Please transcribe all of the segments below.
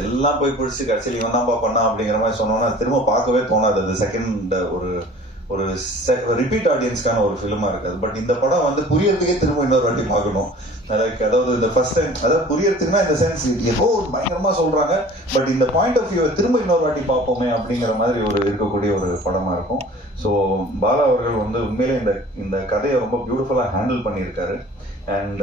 எல்லாம் போய் பிடிச்சி கடைசியில் இவன் தான்ப்பா பண்ணா அப்படிங்கிற மாதிரி சொன்னோன்னா திரும்ப பார்க்கவே தோணாது. அது செகண்ட் ஒரு ஒரு ரிப்பீட் ஆடியன்ஸ்க்கான ஒரு ஃபிலிமா இருக்காது. பட் இந்த படம் வந்து புரியறதுக்கே திரும்ப இன்னொரு வாட்டி பார்க்கணும். லைக் அதாவது இந்த ஃபர்ஸ்ட் டைம் அதாவது புரியறதுக்குன்னா இந்த சென்ஸ் ஏதோ ஒரு பயங்கரமா சொல்றாங்க. பட் இந்த பாயிண்ட் ஆஃப் வியூ திரும்ப இன்னொரு வாட்டி பார்ப்போமே அப்படிங்கிற மாதிரி ஒரு இருக்கக்கூடிய ஒரு படமா இருக்கும். ஸோ பாலா அவர்கள் வந்து உண்மையிலே இந்த இந்த கதையை ரொம்ப பியூட்டிஃபுல்லா ஹேண்டில் பண்ணியிருக்காரு. அண்ட்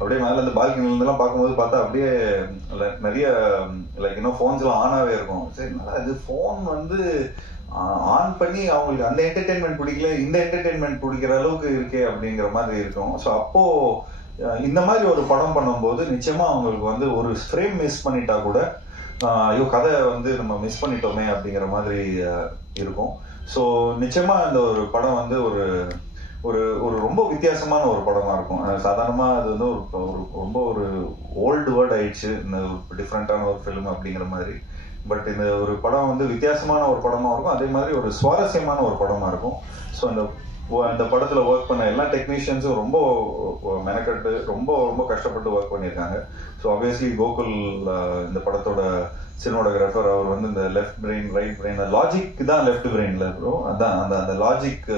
அப்படியே மேல இந்த பால்கனில இருந்தெல்லாம் பார்க்கும்போது பார்த்தா அப்படியே நிறைய லைக் இன்னும் ஃபோன்ஸ்லாம் ஆனாவே இருக்கும். சரி நல்லா இது ஃபோன் வந்து ஆன் பண்ணி அவங்களுக்கு அந்த என்டர்டைன்மெண்ட் பிடிக்கல இந்த என்டர்டைன்மெண்ட் பிடிக்கிற அளவுக்கு இருக்கே அப்படிங்கிற மாதிரி இருக்கும். ஸோ அப்போ இந்த மாதிரி ஒரு படம் பண்ணும்போது நிச்சயமா அவங்களுக்கு வந்து ஒரு ஃப்ரேம் மிஸ் பண்ணிட்டா கூட ஐயோ கதை வந்து நம்ம மிஸ் பண்ணிட்டோமே அப்படிங்கிற மாதிரி இருக்கும். ஸோ நிச்சயமா இந்த ஒரு படம் வந்து ஒரு ஒரு ஒரு ரொம்ப வித்தியாசமான ஒரு படமா இருக்கும். அஹ் சாதாரணமா அது வந்து ஒரு ரொம்ப ஒரு ஓல்டு வேர்ட் ஆயிடுச்சு. இந்த டிஃப்ரெண்டான ஒரு ஃபிலிம் அப்படிங்கிற மாதிரி. பட் இந்த ஒரு படம் வந்து வித்தியாசமான ஒரு படமா இருக்கும். அதே மாதிரி ஒரு சுவாரஸ்யமான ஒரு படமா இருக்கும். ஸோ அந்த அந்த படத்துல ஒர்க் பண்ண எல்லா டெக்னீஷியன்ஸும் ரொம்ப மெனக்கட்டு ரொம்ப ரொம்ப கஷ்டப்பட்டு ஒர்க் பண்ணியிருக்காங்க. ஸோ ஆப்வியஸ்லி கோகுல் இந்த படத்தோட சினிமோடோகிராஃபர் அவர் வந்து இந்த left brain right brain logic தான் லெஃப்ட் பிரெயின்ல இருக்கும் அதான் அந்த அந்த logic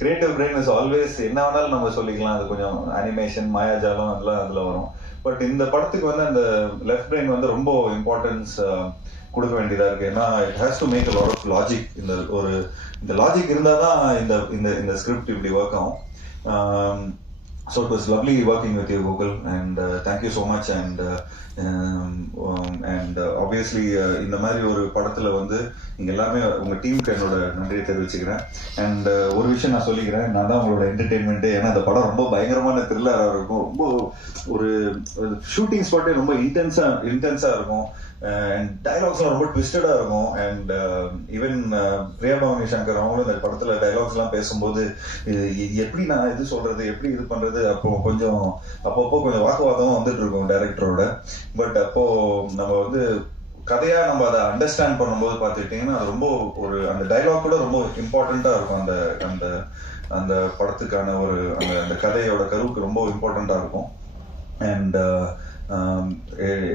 creative brain is always என்ன வேணாலும் நம்ம சொல்லிக்கலாம். அது கொஞ்சம் அனிமேஷன் மாயாஜாலம் அதெல்லாம் அதுல வரும். பட் இந்த படத்துக்கு வந்து அந்த லெஃப்ட் பிரெயின் வந்து ரொம்ப இம்பார்ட்டன்ஸ் கொடுக்க வேண்டியதா இருக்கு. ஏன்னா it has to make lot of logic இந்த ஒரு இந்த லாஜிக் இருந்தால் தான் இந்த இந்த இந்த ஸ்கிரிப்ட் இப்படி ஒர்க் ஆகும். So it was lovely working with you Google and thank you so much and and obviously இந்த மாதிரி ஒரு படத்தில் வந்து நீங்கள் எல்லாமே உங்கள் டீமுக்கு என்னோட நன்றியை தெரிவிச்சுக்கிறேன். அண்ட் uh, ஒரு விஷயம் நான் சொல்லிக்கிறேன். நான் தான் உங்களோட என்டர்டெயின்மெண்ட்டு ஏன்னா அந்த படம் ரொம்ப பயங்கரமான த்ரில்லராக இருக்கும். ரொம்ப ஒரு ஷூட்டிங் ஸ்பாட்டே ரொம்ப இன்டென்ஸாக இன்டென்ஸாக இருக்கும். Uh, அண்ட் டைலாக்ஸ்லாம் ரொம்ப ட்விஸ்டடாக இருக்கும். அண்ட் ஈவன் பிரியா பவானி சங்கர் அவங்களும் இந்த படத்தில் டைலாக்ஸ்லாம் பேசும்போது இது எப்படி நான் இது சொல்றது எப்படி இது பண்றது அப்போ கொஞ்சம் அப்பப்போ கொஞ்சம் வாக்குவாதம் வந்துட்டு இருக்கும் டைரக்டரோட பட் அப்போ நம்ம வந்து கதையா நம்ம அதை அண்டர்ஸ்டாண்ட் பண்ணும்போது பார்த்துக்கிட்டிங்கன்னா அது ரொம்ப ஒரு அந்த டைலாக் கூட ரொம்ப இம்பார்ட்டண்ட்டாக இருக்கும். அந்த அந்த அந்த படத்துக்கான ஒரு அந்த அந்த கதையோட கருவுக்கு ரொம்ப இம்பார்ட்டண்ட்டாக இருக்கும். And uh, um,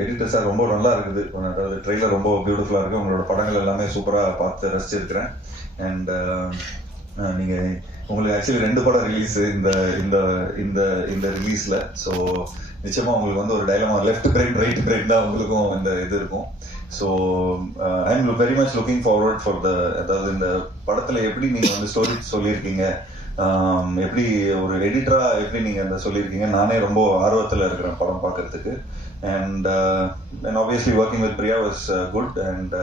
editor sir ரொம்ப நல்லா இருக்குது. அதாவது ட்ரெய்லர் ரொம்ப பியூட்டிஃபுல்லாக இருக்கு. உங்களோட படங்கள் எல்லாமே சூப்பராக பார்த்து ரசிச்சிருக்கிறேன். அண்ட் நீங்க உங்களுக்கு ஆக்சுவலி ரெண்டு படம் ரிலீஸ் இந்த இந்த இந்த இந்த ரிலீஸ்ல ஸோ நிச்சயமா உங்களுக்கு வந்து ஒரு dilemma left brain right brain தான் உங்களுக்கும் இந்த இது இருக்கும். So I am very much looking forward for the அதாவது இந்த படத்துல எப்படி நீங்க வந்து ஸ்டோரி சொல்லியிருக்கீங்க எப்படி ஒரு எடிட்டரா எப்படி நீங்க அந்த சொல்லியிருக்கீங்க? நானே ரொம்ப ஆர்வத்தில் இருக்கிறேன் படம் பார்க்கறதுக்கு. And and obviously working with Priya was good and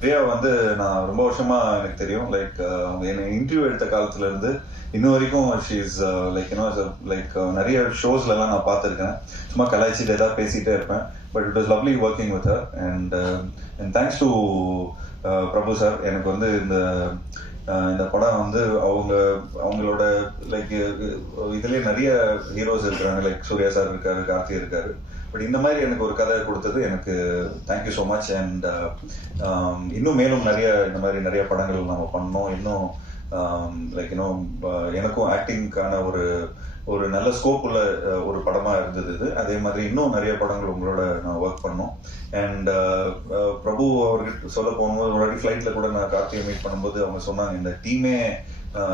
Priya வந்து நான் ரொம்ப வருஷமா எனக்கு தெரியும். லைக் அவங்க என்னை இன்டர்வியூ எடுத்த காலத்துல இருந்து இன்ன வரைக்கும் ஷீஸ் லைக் யூனோ லைக் நிறைய ஷோஸ்ல எல்லாம் நான் பார்த்துருக்கேன். சும்மா கலாய்ச்சிட்டு ஏதாவது பேசிட்டே இருப்பேன். But it was lovely working with her and and thanks to Prabhu sir எனக்கு வந்து இந்த uh, இந்த படம் வந்து அவங்க அவங்களோட லைக் uh, இதுலேயே நிறைய ஹீரோஸ் இருக்கிறாங்க லைக் சூர்யா சார் இருக்காரு கார்த்தி இருக்காரு. பட் இந்த மாதிரி எனக்கு ஒரு கதை கொடுத்தது எனக்கு தேங்க்யூ ஸோ மச் அண்ட் இன்னும் மேலும் நிறைய இந்த மாதிரி நிறைய படங்கள் நம்ம பண்ணோம் இன்னும் Um, லைக் இன்னும் uh, எனக்கும் ஆக்டிங்க்கான ஒரு ஒரு நல்ல ஸ்கோப் உள்ள uh, ஒரு படமா இருந்தது இது. அதே மாதிரி இன்னும் நிறைய படங்கள் உங்களோட நான் ஒர்க் பண்ணோம். அண்ட் uh, பிரபு அவர்கிட்ட சொல்ல போகும்போது ஒரு வாட்டி ஃப்ளைட்ல கூட நான் கார்த்தியை மீட் பண்ணும்போது அவங்க சொன்னாங்க இந்த டீமே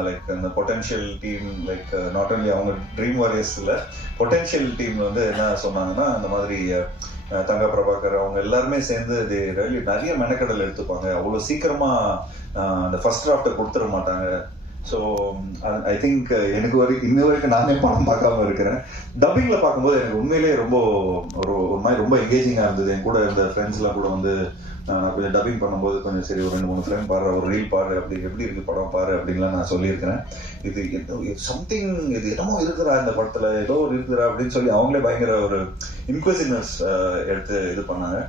லைக் அந்த potential team like not only அவங்க ட்ரீம் வாரியர்ஸில் பொட்டன்ஷியல் டீம் வந்து என்ன சொன்னாங்கன்னா அந்த மாதிரி தங்க தங்கா பிரபாகர் அவங்க எல்லாருமே சேர்ந்து இது நிறைய மெனக்கடல் எடுத்துப்பாங்க. அவ்வளோ சீக்கிரமா அந்த ஃபர்ஸ்ட் டிராஃப்டை கொடுத்துட மாட்டாங்க. ஸோ ஐ திங்க் எனக்கு வரை இன்ன வரைக்கும் நானே படம் பார்க்காம இருக்கிறேன். டப்பிங்ல பார்க்கும்போது எனக்கு உண்மையிலேயே ரொம்ப ஒரு ஒரு மாதிரி ரொம்ப என்கேஜிங்காக இருந்தது. என் கூட இந்த ஃப்ரெண்ட்ஸ்லாம் கூட வந்து நான் கொஞ்சம் டப்பிங் பண்ணும்போது கொஞ்சம் சரி ஒரு ரெண்டு மூணு ஃப்ரேம் பாரு ஒரு ரீல் பாரு அப்படி எப்படி இருக்கு படம் பாரு அப்படின்லாம் நான் சொல்லியிருக்கிறேன். இது சம்திங் இது என்னமோ இருக்கிறா இந்த படத்துல. ஏதோ ஒரு இருக்குறா அப்படின்னு சொல்லி அவங்களே பயங்கர ஒரு இன்க்வசினஸ் எடுத்து இது பண்ணாங்க.